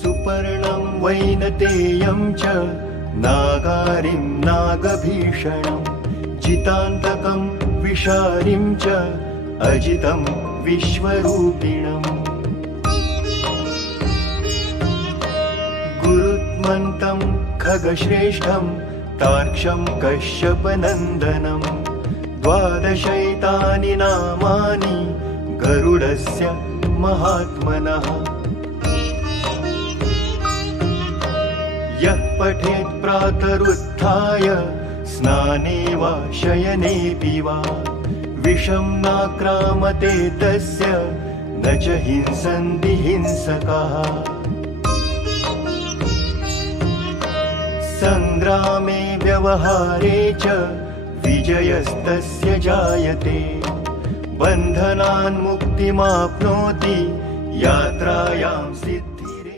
सुपर्णं वैनतेयं च नागारिं नागभीषणं जितान्तकं विषारिं च अजितं विश्वरूपिणम् गुरुत्मन्तं खगश्रेष्ठं तार्क्षं कश्यपनन्दनं 12 नामानि गरुडस्य महात्मनः यः पठेत् प्रातरुत्थाय स्नाने वा शयनेऽपि वा विषं नाक्रामते तस्य न च हिंसन्ति हिंसकाः संग्रामे व्यवहारे च विजयस्तस्य जायते बन्धनान् मुक्तिमाप्नोति यात्रायां सिद्धिरे।